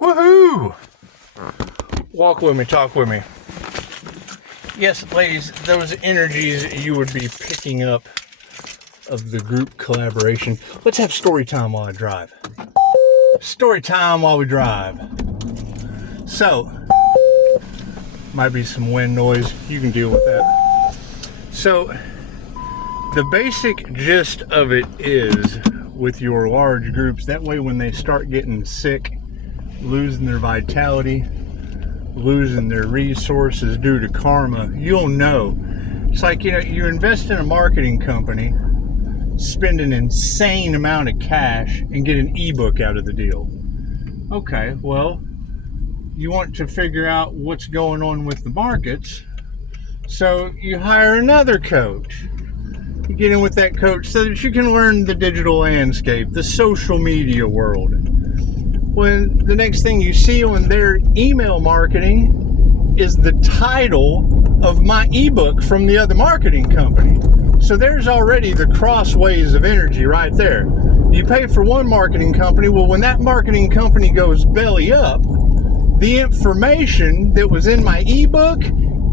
Woohoo! Walk with me, talk with me. Yes, ladies, those energies you would be picking up of the group collaboration. Let's have story time while I drive. Story time while we drive. So, might be some wind noise. You can deal with that. So, the basic gist of it is, with your large groups, that way when they start getting sick, losing their vitality, losing their resources due to karma, you'll know. It's like, you invest in a marketing company, spend an insane amount of cash, and get an ebook out of the deal. Okay, well, you want to figure out what's going on with the markets, so you hire another coach. You get in with that coach so that you can learn the digital landscape, the social media world. When the next thing you see on their email marketing is the title of my ebook from the other marketing company. So there's already the crossways of energy right there. You pay for one marketing company. Well, when that marketing company goes belly up, the information that was in my ebook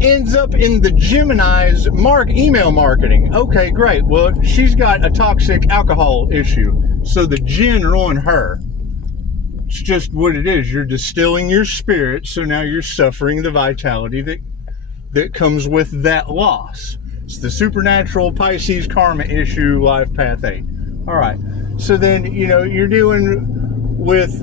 ends up in the Gemini's email marketing. Okay, great. Well, she's got a toxic alcohol issue, so the gin are on her. It's just what it is. You're distilling your spirit, so now you're suffering the vitality that comes with that loss. It's the supernatural Pisces karma issue, life path 8. All right. So then, you're dealing with,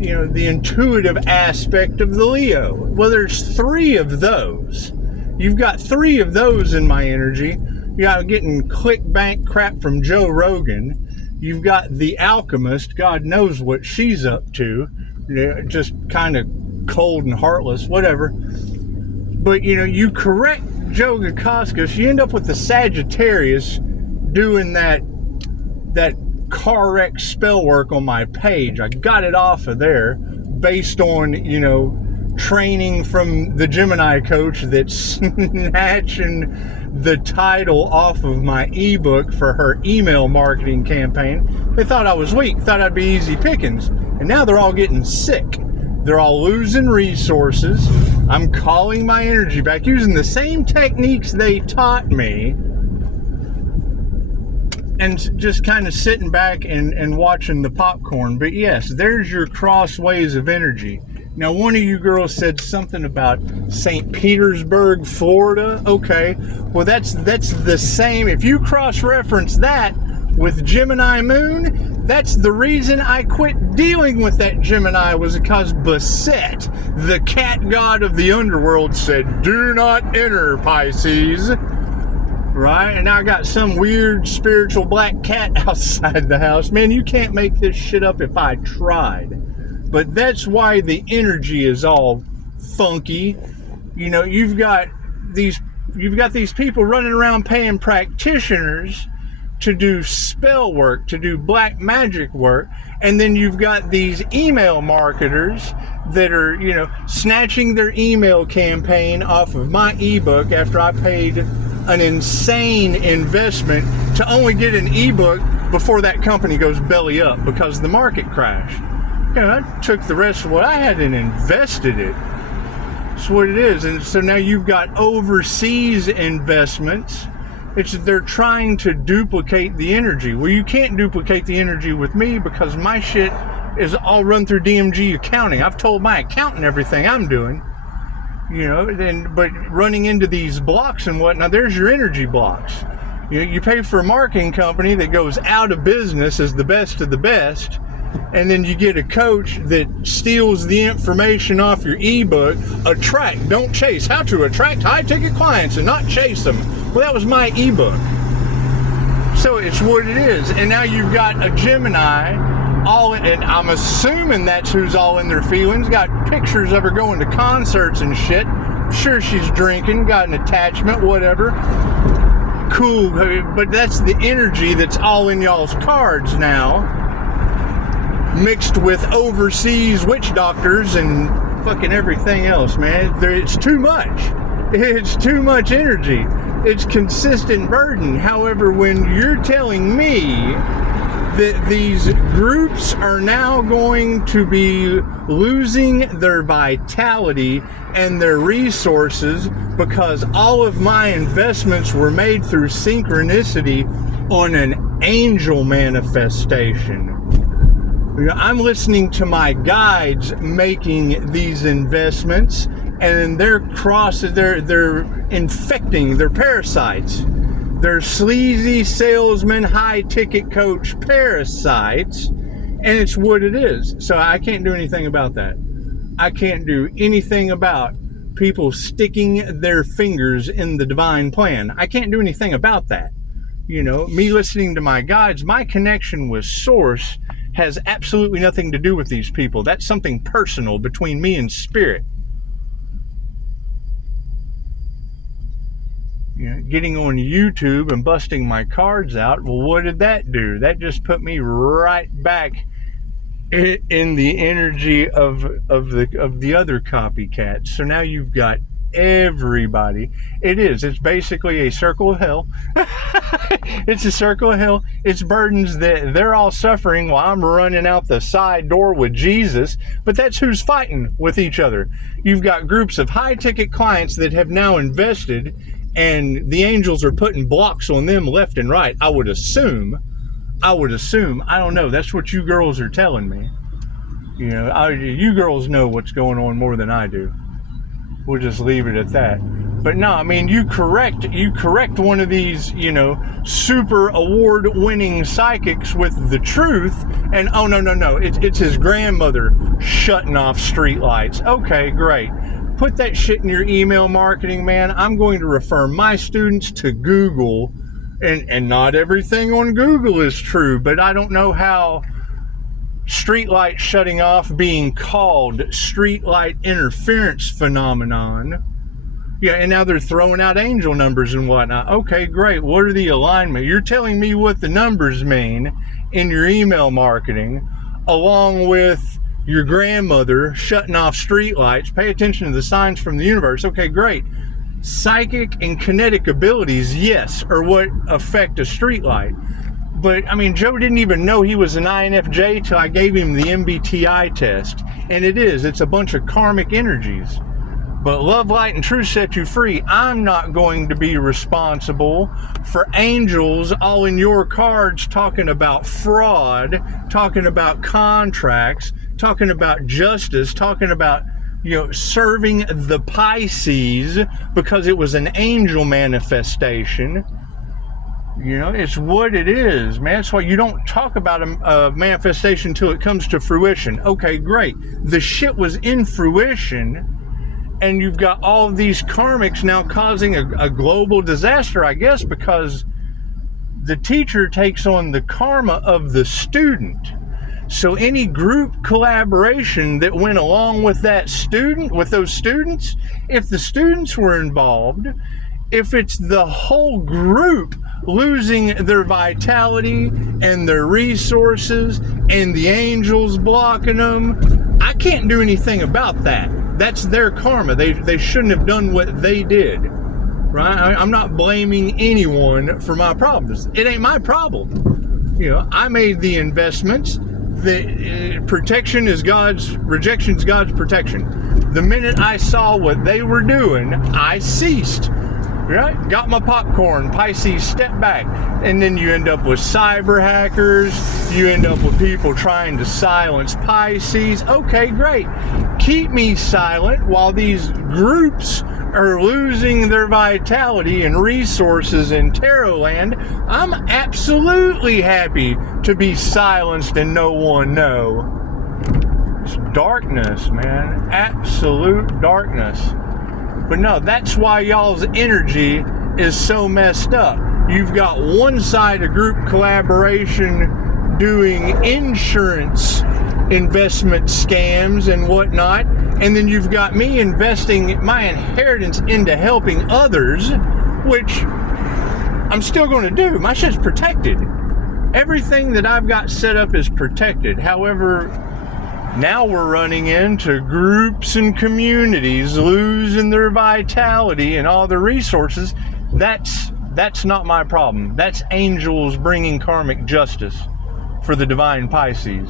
the intuitive aspect of the Leo. Well, there's 3 of those. You've got 3 of those in my energy. You're getting clickbank crap from Joe Rogan. You've got the alchemist. God knows what she's up to. Just kind of cold and heartless, whatever. But, you correct Joe Gakoskas, you end up with the Sagittarius doing that car wreck spell work on my page. I got it off of there based on, training from the Gemini coach that's snatching the title off of my ebook for her email marketing campaign. They thought I was weak, thought I'd be easy pickings. And now they're all getting sick. They're all losing resources. I'm calling my energy back using the same techniques they taught me, and just kind of sitting back and watching the popcorn. But yes, there's your crossways of energy. Now, one of you girls said something about St. Petersburg, Florida. Okay, well, that's the same. If you cross-reference that with Gemini Moon, that's the reason I quit dealing with that Gemini, was because Baset, the cat god of the underworld, said, "Do not enter, Pisces." Right? And now I got some weird spiritual black cat outside the house. Man, you can't make this shit up if I tried. But that's why the energy is all funky. You've got these people running around paying practitioners to do spell work, to do black magic work, and then you've got these email marketers that are, snatching their email campaign off of my ebook after I paid an insane investment to only get an ebook before that company goes belly up because the market crashed. I took the rest of what I had and invested it. That's what it is. And so now you've got overseas investments. They're trying to duplicate the energy. Well, you can't duplicate the energy with me because my shit is all run through DMG accounting. I've told my accountant everything I'm doing. But running into these blocks and whatnot, there's your energy blocks. You pay for a marketing company that goes out of business as the best of the best, and then you get a coach that steals the information off your ebook. Attract, don't chase. How to attract high-ticket clients and not chase them. Well, that was my ebook. So it's what it is. And now you've got a Gemini, and I'm assuming that's who's all in their feelings. Got pictures of her going to concerts and shit. Sure, she's drinking, got an attachment, whatever. Cool, but that's the energy that's all in y'all's cards now. Mixed with overseas witch doctors and fucking everything else, man. It's too much. It's too much energy. It's consistent burden. However, when you're telling me that these groups are now going to be losing their vitality and their resources because all of my investments were made through synchronicity on an angel manifestation. I'm listening to my guides making these investments, and they're infecting, they're parasites. They're sleazy salesman, high ticket coach parasites, and it's what it is. So I can't do anything about that. I can't do anything about people sticking their fingers in the divine plan. I can't do anything about that. You know, me listening to my guides, my connection with Source has absolutely nothing to do with these people. That's something personal between me and Spirit. You know, getting on YouTube and busting my cards out, well, what did that do? That just put me right back in the energy of the other copycats. So now you've got everybody. It's basically a circle of hell. It's a circle of hell. It's burdens that they're all suffering while I'm running out the side door with Jesus. But that's who's fighting with each other. You've got groups of high ticket clients that have now invested, and the angels are putting blocks on them left and right. I would assume, I don't know, that's what you girls are telling me. You know, you girls know what's going on more than I do. We'll just leave it at that. But no, I mean, you correct one of these, you know, super award-winning psychics with the truth, and oh, no, it's his grandmother shutting off streetlights. Okay, great. Put that shit in your email marketing, man. I'm going to refer my students to Google, and not everything on Google is true, but I don't know how streetlight shutting off being called streetlight interference phenomenon. Yeah, and now they're throwing out angel numbers and whatnot. Okay, great. What are the alignment? You're telling me what the numbers mean in your email marketing, along with your grandmother shutting off streetlights. Pay attention to the signs from the universe. Okay, great. Psychic and kinetic abilities, yes, are what affect a streetlight. But, I mean, Joe didn't even know he was an INFJ till I gave him the MBTI test. And it's a bunch of karmic energies. But love, light, and truth set you free. I'm not going to be responsible for angels all in your cards talking about fraud, talking about contracts, talking about justice, talking about, you know, serving the Pisces because it was an angel manifestation. You know, it's what it is, man. That's why you don't talk about a manifestation until it comes to fruition. Okay, great. The shit was in fruition, and you've got all of these karmics now causing a global disaster, I guess, because the teacher takes on the karma of the student. So any group collaboration that went along with that student, with those students, if the students were involved, if it's the whole group losing their vitality and their resources and the angels blocking them, I can't do anything about that. That's their karma. They shouldn't have done what they did, right? I'm not blaming anyone for my problems. It ain't my problem. You know, I made the investments. The protection is God's, rejection is God's protection. The minute I saw what they were doing, I ceased. Right? Got my popcorn, Pisces, step back. And then you end up with cyber hackers. You end up with people trying to silence Pisces. Okay, great. Keep me silent while these groups are losing their vitality and resources in Tarot land. I'm absolutely happy to be silenced and no one know. It's darkness, man. Absolute darkness. But no, that's why y'all's energy is so messed up. You've got one side of group collaboration doing insurance investment scams and whatnot, and then you've got me investing my inheritance into helping others, which I'm still going to do. My shit's protected. Everything that I've got set up is protected. However, now we're running into groups and communities losing their vitality and all their resources. That's not my problem. That's angels bringing karmic justice. for the divine Pisces.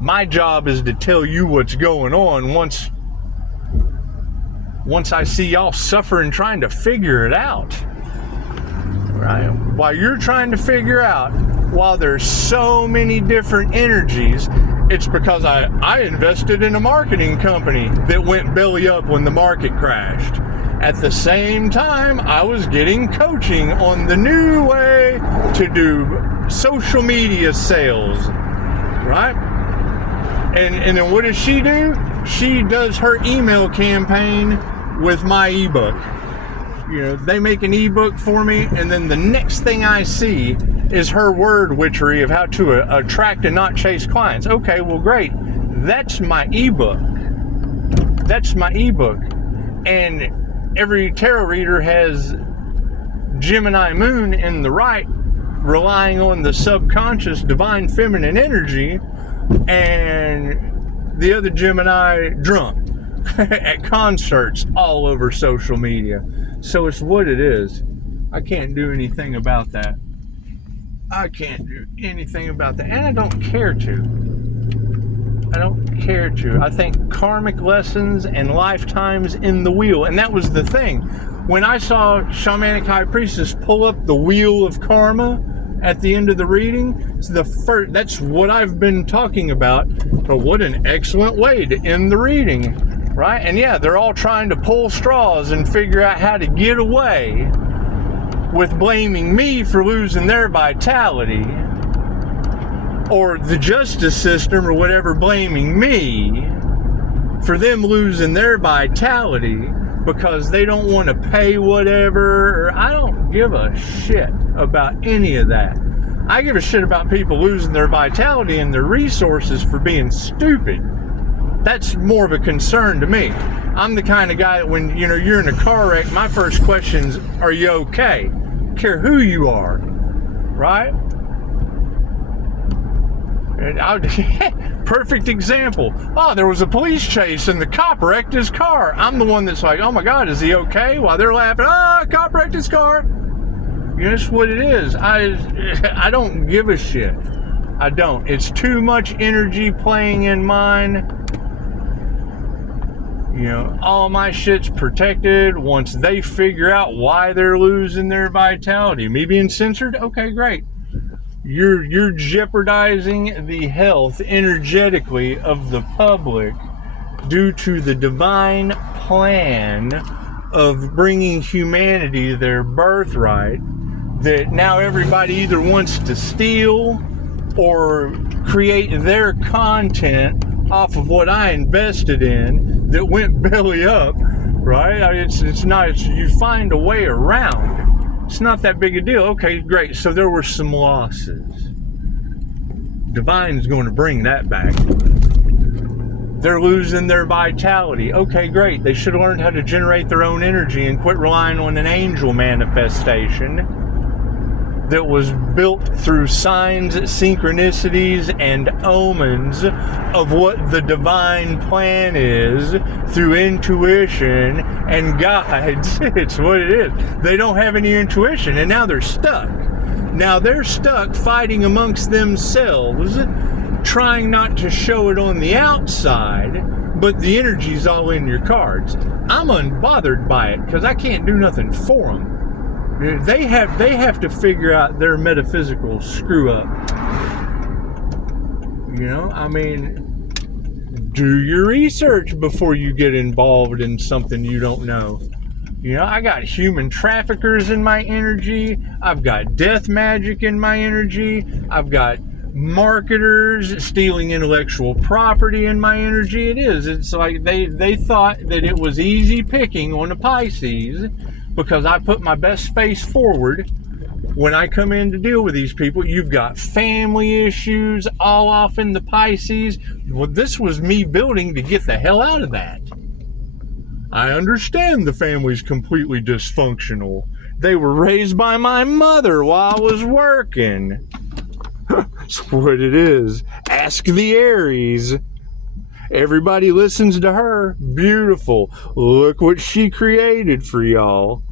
My job is to tell you what's going on once I see y'all suffering trying to figure it out. Right? While you're trying to figure out, while there's so many different energies, it's because I invested in a marketing company that went belly up when the market crashed. At the same time, I was getting coaching on the new way to do social media sales, right? And then what does she do? She does her email campaign with my ebook. You know, they make an ebook for me, and then the next thing I see is her word witchery of how to attract and not chase clients. Okay, well, great. That's my ebook. That's my ebook. And every tarot reader has Gemini moon in the right, relying on the subconscious divine feminine energy, and the other Gemini drunk at concerts all over social media. So it's what it is. I can't do anything about that. I can't do anything about that. And I don't care to. I don't care to. I think karmic lessons and lifetimes in the wheel. And that was the thing. When I saw Shamanic High Priestess pull up the wheel of karma at the end of the reading, it's the first, that's what I've been talking about. But what an excellent way to end the reading, right? And yeah, they're all trying to pull straws and figure out how to get away with blaming me for losing their vitality, or the justice system or whatever blaming me for them losing their vitality because they don't want to pay whatever. Or I don't give a shit about any of that. I give a shit about people losing their vitality and their resources for being stupid. That's more of a concern to me. I'm the kind of guy that when you're in a car wreck, my first question is, are you okay? I don't care who you are, right? And perfect example. Oh, there was a police chase and the cop wrecked his car. I'm the one that's like, oh my God, is he okay? While they're laughing, cop wrecked his car. You know, that's what it is. I don't give a shit. I don't. It's too much energy playing in mine. You know, all my shit's protected once they figure out why they're losing their vitality. Me being censored? Okay, great. You're jeopardizing the health energetically of the public due to the divine plan of bringing humanity their birthright that now everybody either wants to steal or create their content off of what I invested in that went belly up, right? I mean, it's not, you find a way around. It's not that big a deal. Okay, great. So there were some losses. Divine's going to bring that back. They're losing their vitality. Okay, great. They should have learned how to generate their own energy and quit relying on an angel manifestation that was built through signs, synchronicities, and omens of what the divine plan is through intuition and guides. It's what it is. They don't have any intuition, and now they're stuck. Now they're stuck fighting amongst themselves, trying not to show it on the outside, but the energy's all in your cards. I'm unbothered by it because I can't do nothing for them. They have to figure out their metaphysical screw up. You know, I mean, do your research before you get involved in something you don't know. You know, I got human traffickers in my energy. I've got death magic in my energy. I've got marketers stealing intellectual property in my energy. It's like they thought that it was easy picking on the Pisces because I put my best face forward when I come in to deal with these people. You've got family issues all off in the Pisces. Well, this was me building to get the hell out of that. I understand the family's completely dysfunctional. They were raised by my mother while I was working. That's what it is. Ask the Aries. Everybody listens to her. Beautiful. Look what she created for y'all.